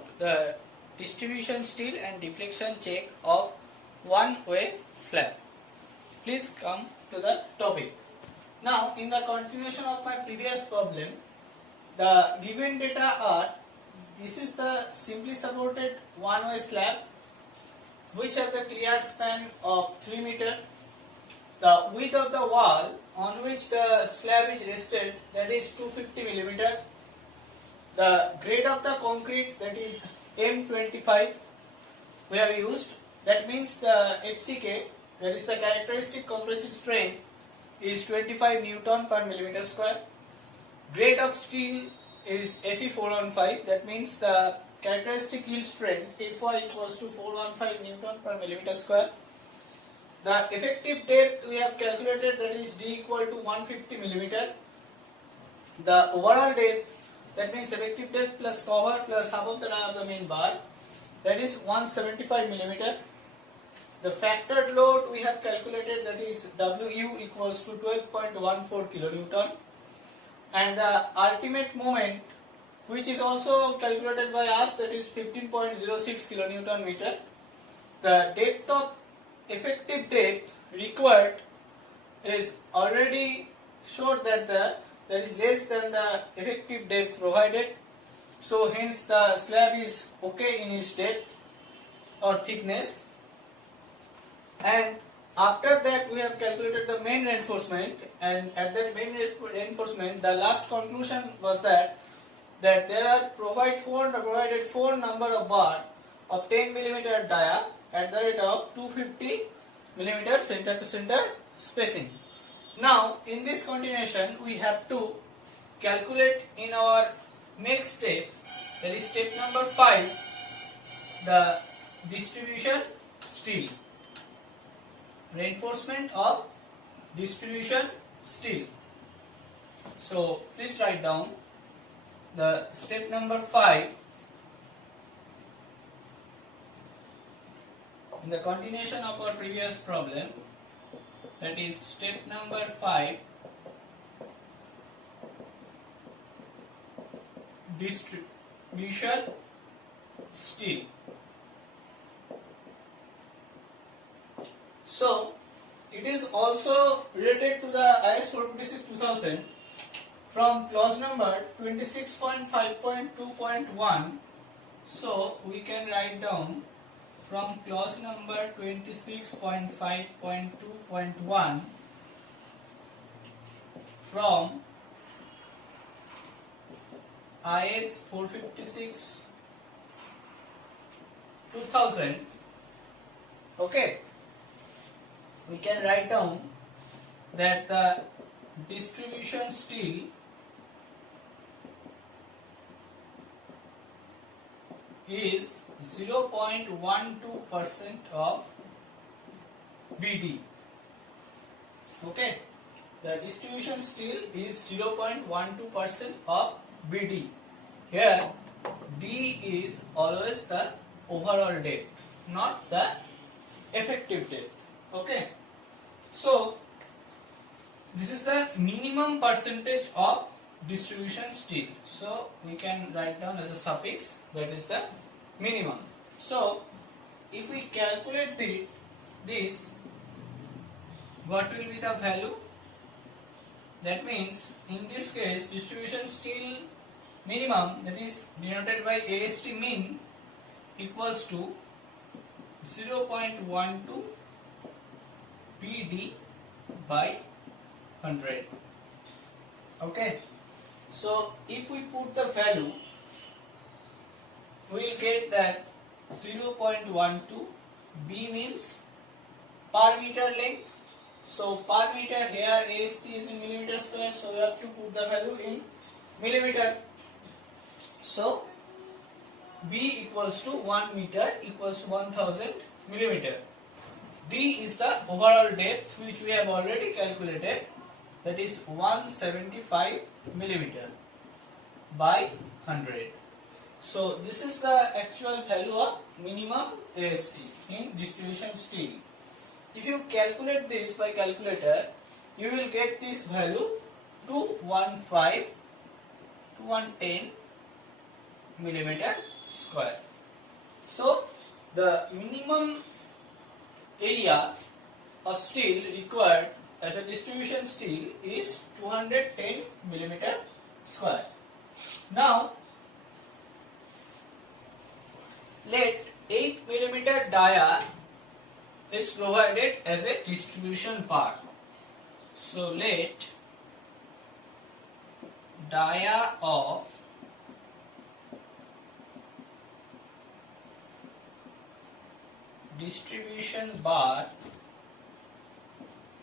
about the distribution steel and deflection check of one-way slab. Please come to the topic. Now, in the continuation of my previous problem, the given data are: this is the simply supported one-way slab which have the clear span of 3 meter. The width of the wall on which the slab is rested, that is 250 millimeter. The grade of the concrete, that is M25 we have used. That means the FCK, that is the characteristic compressive strength, is 25 Newton per millimeter square. Grade of steel is Fe415. That means the characteristic yield strength Fy equals to 415 Newton per millimeter square. The effective depth we have calculated, that is D equal to 150 millimeter. The overall depth, that means effective depth plus cover plus half of the die of the main bar, that is 175 millimeter. The factored load we have calculated, that is Wu equals to 12.14 kilonewton, and the ultimate moment, which is also calculated by us, that is 15.06 kilonewton meter. The depth of effective depth required is already showed that that is less than the effective depth provided, so hence the slab is okay in its depth or thickness. And after that we have calculated the main reinforcement, and at that main reinforcement the last conclusion was that there are provided four number of bar of 10 millimeter dia at the rate of 250 millimeter center to center spacing. Now in this continuation we have to calculate in our next step, that is step number 5, the distribution steel, reinforcement of distribution steel. So please write down the step number 5. In the continuation of our previous problem, that is step number 5, distribution steel. So it is also related to the IS 456-2000 from clause number 26.5.2.1. So we can write down from clause number 26.5.2.1 from IS 456-2000. Okay, we can write down that the distribution steel is 0.12% of BD. Okay, the distribution steel is 0.12% of BD. Here D is always the overall depth, not the effective depth. Okay, so this is the minimum percentage of distribution steel. So we can write down as a suffix, that is the minimum. So if we calculate this, what will be the value? That means in this case distribution steel minimum, that is denoted by AST min, equals to 0.12 BD by 100. Okay, so if we put the value, we will get that 0.12. B means per meter length. So per meter, here AST is in millimeter square, so we have to put the value in millimeter. So B equals to 1 meter equals to 1000 millimeter. D is the overall depth which we have already calculated, that is 175 millimeter by 100. So this is the actual value of minimum AST in distribution steel. If you calculate this by calculator, you will get this value 215 to 110 millimeter square. So the minimum area of steel required as a distribution steel is 210 millimeter square. Now let 8 millimeter dia is provided as a distribution bar. So let dia of distribution bar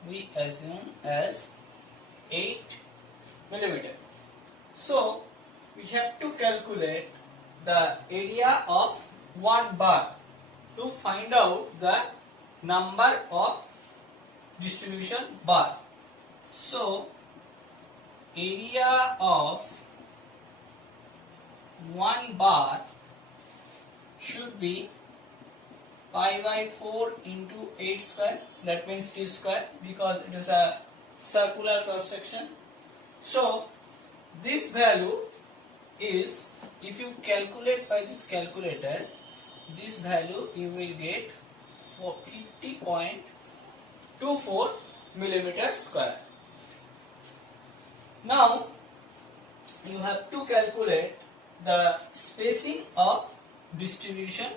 we assume as 8 millimeter. So we have to calculate the area of one bar to find out the number of distribution bar. So area of one bar should be pi by 4 into 8 square, that means t square, because it is a circular cross section. So this value is, if you calculate by this calculator, this value you will get 50.24 millimeter square. Now you have to calculate the spacing of distribution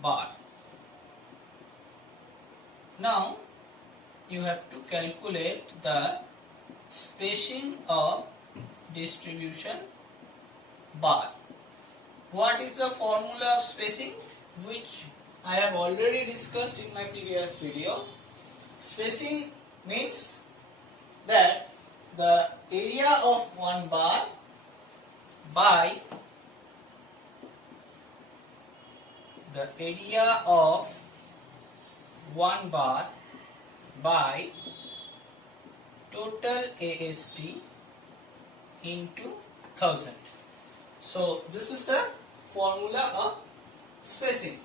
bar. Now you have to calculate the spacing of distribution bar. What is the formula of spacing, which I have already discussed in my previous video? Spacing means that the area of one bar by the area of one bar by total AST into 1000. So this is the formula of spacing.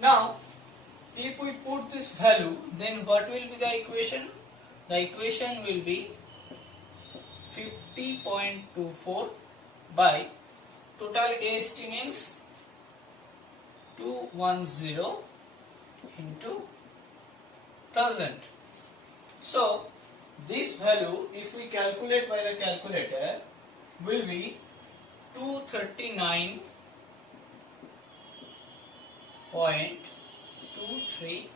Now if we put this value, then what will be the equation? The equation will be 50.24 by total AST means 210 into 1000. So this value, if we calculate by the calculator, will be 239.23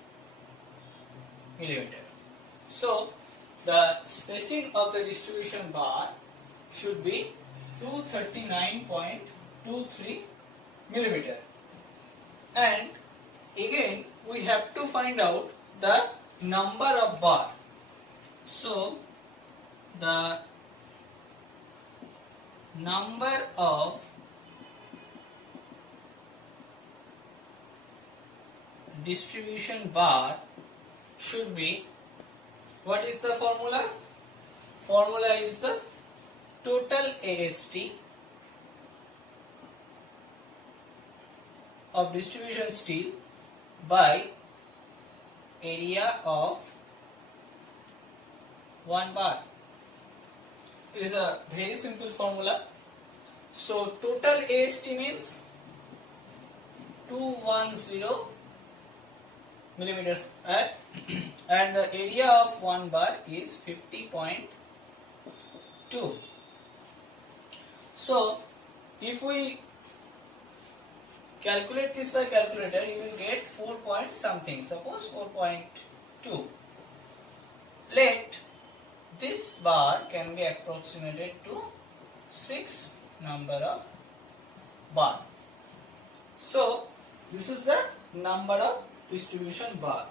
millimeter. So the spacing of the distribution bar should be 239.23 millimeter. And again we have to find out the number of bar. So the number of distribution bar should be, what is the formula? Formula is the total AST of distribution steel by area of one bar. It is a very simple formula. So total AST means 210 millimeters and the area of one bar is 50.2. So if we calculate this by calculator, you will get 4 point something, suppose 4.2. Let this bar can be approximated to 6 number of bar. So this is the number of distribution bar.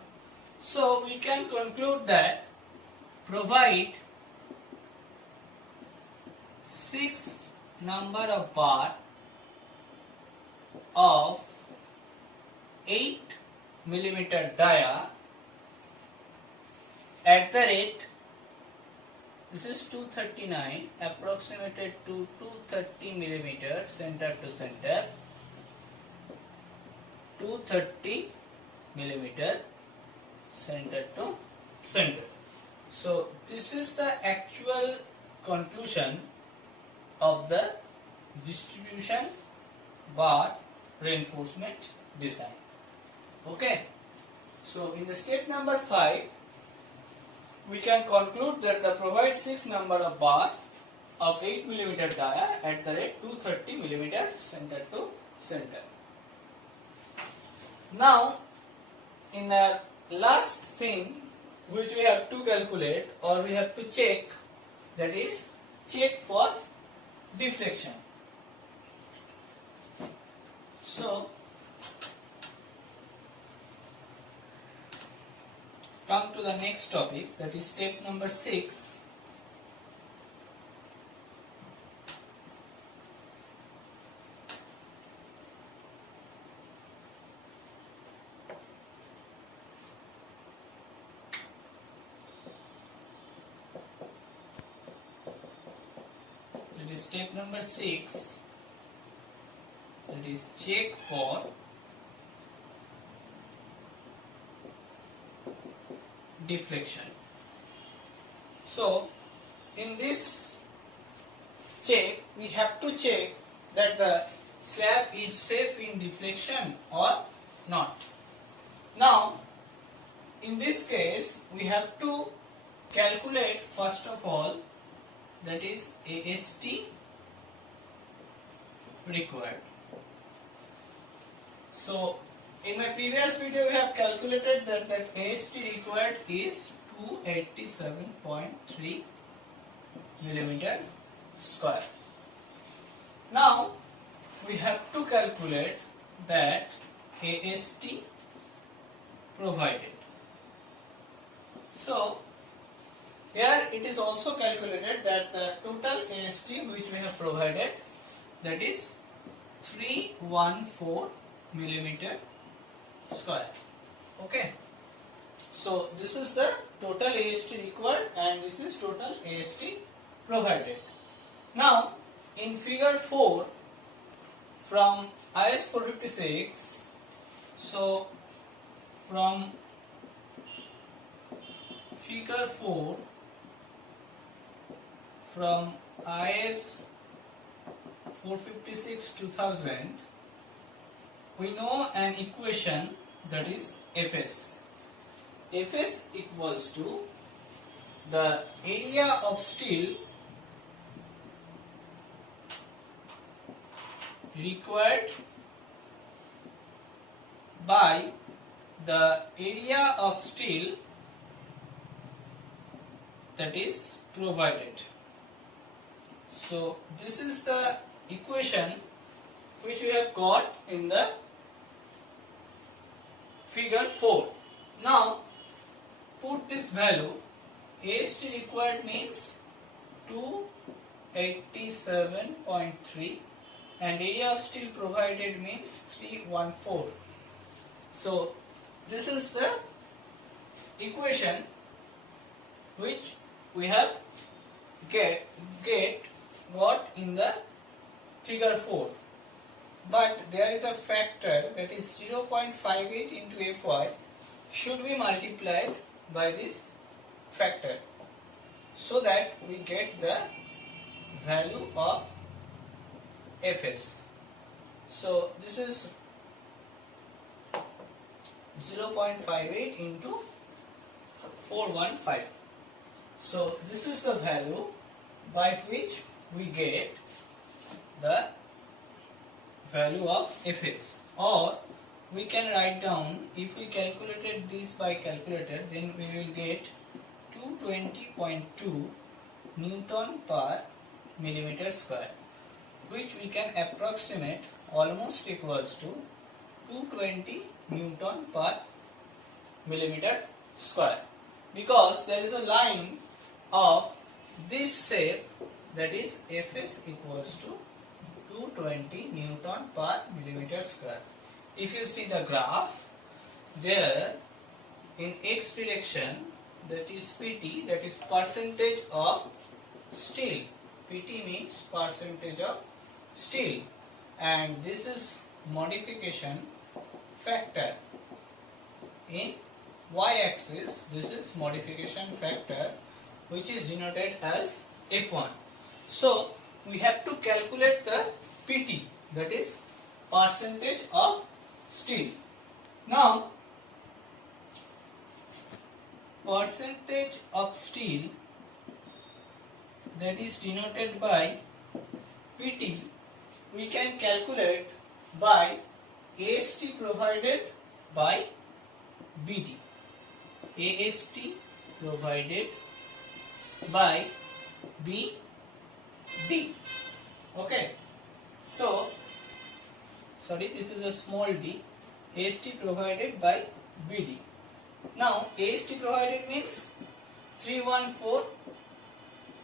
So we can conclude that provide 6 number of bar of 8 millimeter dia at the rate, this is 239 approximated to 230 millimeter center to center, 230 millimeter center to center. So this is the actual conclusion of the distribution bar reinforcement design. Okay. So in the step number 5, we can conclude that the provide 6 number of bar of 8 mm dia at the rate 230 mm center to center. Now, in the last thing which we have to calculate or we have to check, that is check for deflection. So, come to the next topic, that is step number 6. That is step number 6. That is check for deflection. So, in this check, we have to check that the slab is safe in deflection or not. Now, in this case, we have to calculate first of all, that is AST required. So, in my previous video, we have calculated that AST required is 287.3 mm square. Now, we have to calculate that AST provided. So, here it is also calculated that the total AST which we have provided, that is 314 mm square. Okay. So this is the total AST required and this is total AST provided. Now in figure 4 from IS 456, so from figure 4 from IS 456 2000, we know an equation, that is Fs. Fs equals to the area of steel required by the area of steel that is provided. So this is the equation which we have got in the figure 4. Now put this value, AST required means 287.3 and area of steel provided means 314. So this is the equation which we have got in the figure 4. But there is a factor, that is 0.58 into Fy should be multiplied by this factor so that we get the value of Fs. So this is 0.58 into 415. So this is the value by which we get the value of Fs, or we can write down, if we calculated this by calculator, then we will get 220.2 Newton per millimeter square, which we can approximate almost equals to 220 Newton per millimeter square, because there is a line of this shape, that is Fs equals to 220 Newton per millimeter square. If you see the graph, there in x direction, that is Pt, that is percentage of steel. Pt means percentage of steel, and this is modification factor. In y-axis, this is modification factor, which is denoted as F1. So we have to calculate the Pt, that is percentage of steel. Now, percentage of steel, that is denoted by PT, we can calculate by AST provided by BD. AST provided by BD. Okay. So, sorry, this is a small d. AST provided by BD. Now, AST provided means 314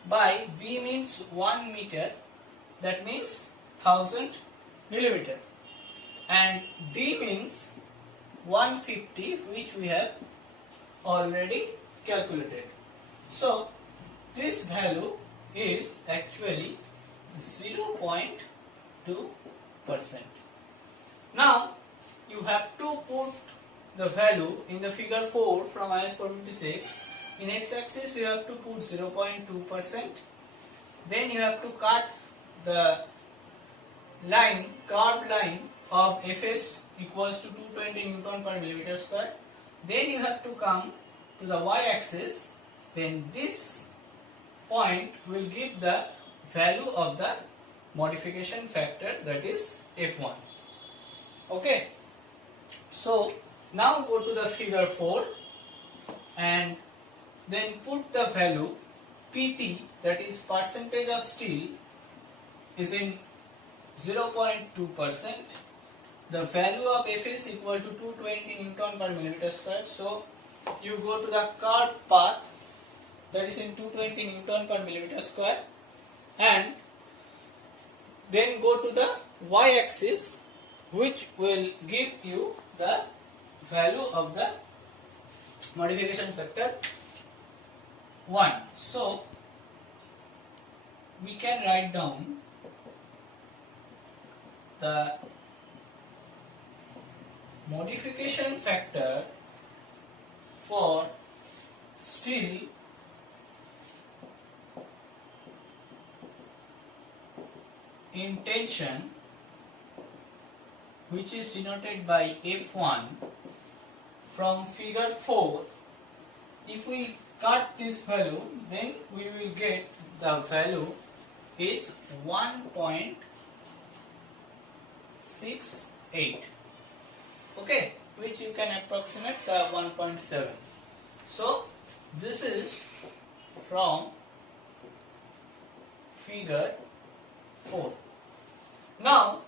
by B means 1 meter, that means 1000 millimeter, and D means 150, which we have already calculated. So, this value is actually 0.2%. Now, you have to put the value in the figure 4 from IS 456. In x-axis you have to put 0.2%. Then you have to cut the line, curved line of Fs equals to 220 Newton per millimeter square. Then you have to come to the y-axis. Then this point will give the value of the modification factor, that is F1. Okay. So now go to the figure 4 and then put the value PT, that is percentage of steel, is in 0.2%. The value of Fs equal to 220 Newton per millimeter square. So you go to the curved path, that is in 220 Newton per millimeter square, and then go to the y-axis, which will give you the value of the modification factor 1. So we can write down the modification factor for steel in tension, which is denoted by F1 from figure 4. If we cut this value, then we will get the value is 1.68. Okay, which you can approximate the 1.7. So this is from figure 4. Now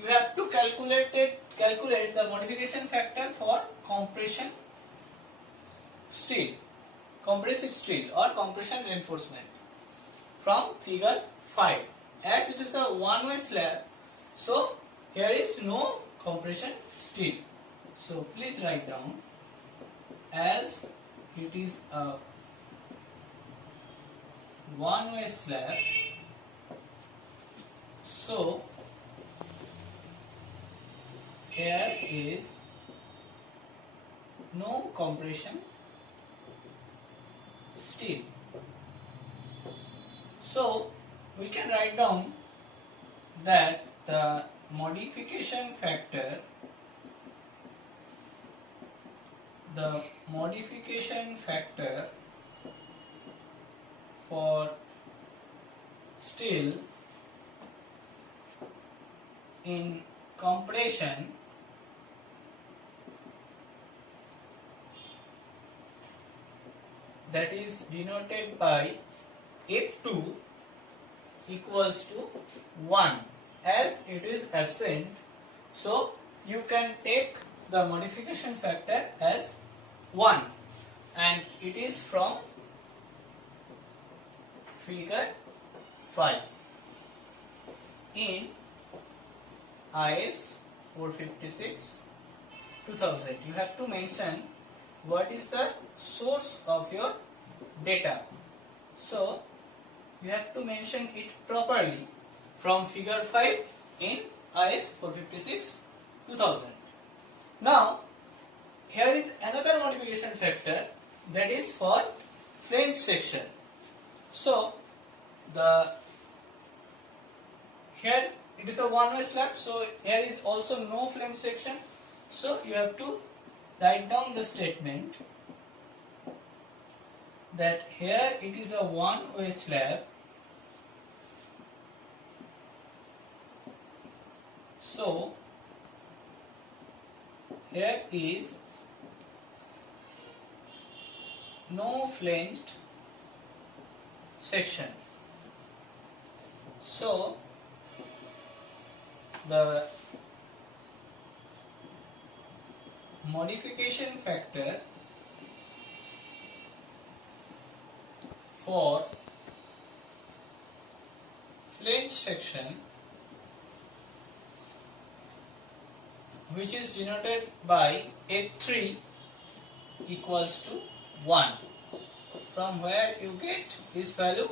you have to calculate the modification factor for compression steel, compressive steel or compression reinforcement from figure 5. As it is a one-way slab, so here is no compression steel. So please write down, as it is a one-way slab, so here is no compression steel. So we can write down that the modification factor for steel in compression that is denoted by F2 equals to 1. As it is absent, so you can take the modification factor as 1, and it is from figure 5 in IS 456 2000. You have to mention what is the source of your data. So you have to mention it properly from figure 5 in IS 456 2000. Now here is another modification factor, that is for flange section. So here it is a one-way slab, so here is also no flange section. So you have to write down the statement that here it is a one-way slab, so here is no flanged section. So the modification factor for flange section, which is denoted by F3, equals to 1. From where you get this value?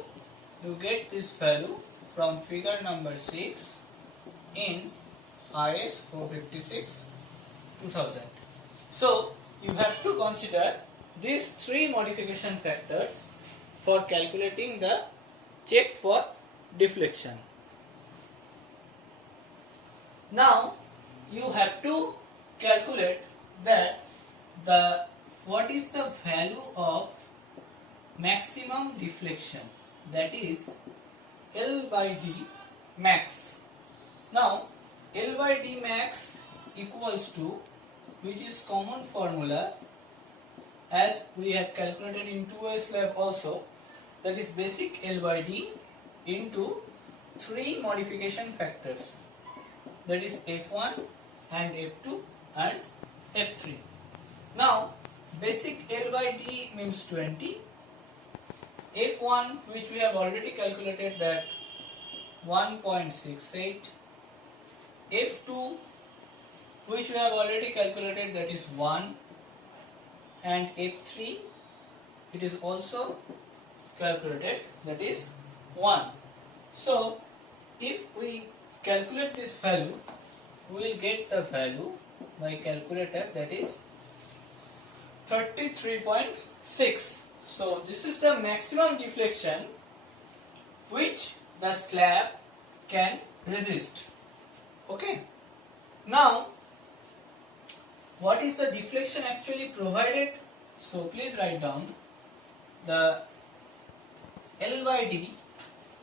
You get this value from figure number 6 in IS 456 2000. So you have to consider these three modification factors for calculating the check for deflection. Now you have to calculate that what is the value of maximum deflection, that is L by D max. Now L by D max equals to, which is common formula as we have calculated in two-way slab also, that is basic L by D into three modification factors, that is F1 and F2 and F3. Now basic L by D means 20, F1 which we have already calculated that 1.68, F2 which we have already calculated that is 1, and F3 it is also calculated that is 1. So if we calculate this value, we will get the value by calculator, that is 33.6. So this is the maximum deflection which the slab can resist. Okay. Now what is the deflection actually provided? So please write down the L by D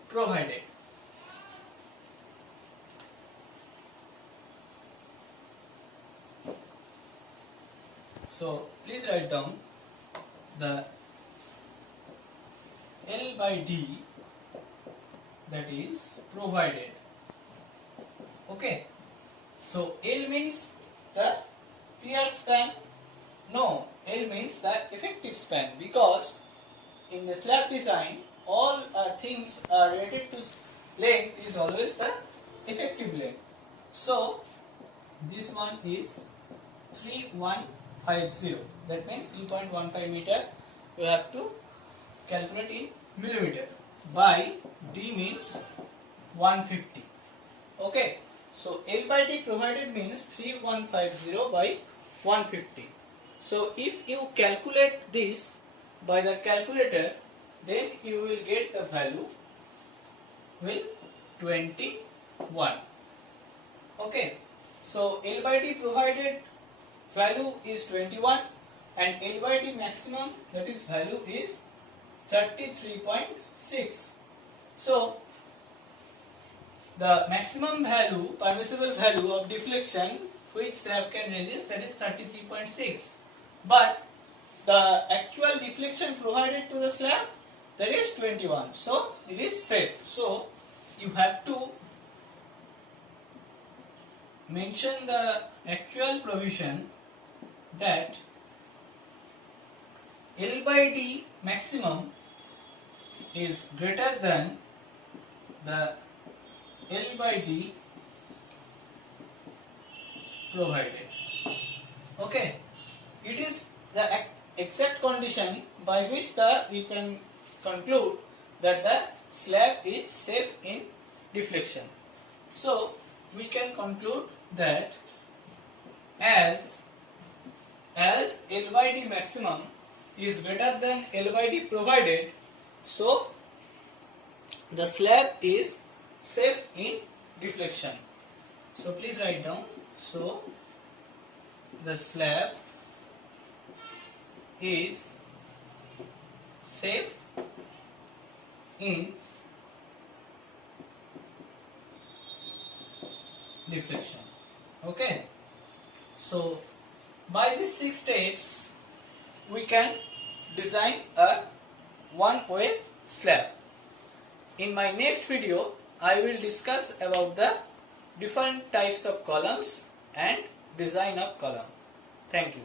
provided. So please write down the L by D that is provided. Okay. So L means the clear span. No, L means the effective span, because in the slab design all things are related to length is always the effective length. So this one is 3150, that means 3.15 meter. You have to calculate in millimeter, by D means 150. Okay, so L by D provided means 3150 by 150. So if you calculate this by the calculator, then you will get the value will 21. Okay, so L by D provided value is 21 and L by D maximum, that is value is 33.6. So the maximum value, permissible value of deflection which slab can resist, that is 33.6. But the actual deflection provided to the slab, that is 21. So it is safe. So you have to mention the actual provision that L by D maximum is greater than the L by D provided. Okay, it is the exact condition by which we can conclude that the slab is safe in deflection. So we can conclude that as L by D maximum is greater than L by D provided, so the slab is safe in deflection. So please write down. So the slab is safe in deflection. Okay. So by these 6 steps we can design a one-way slab. In my next video I will discuss about the different types of columns and design of column. Thank you.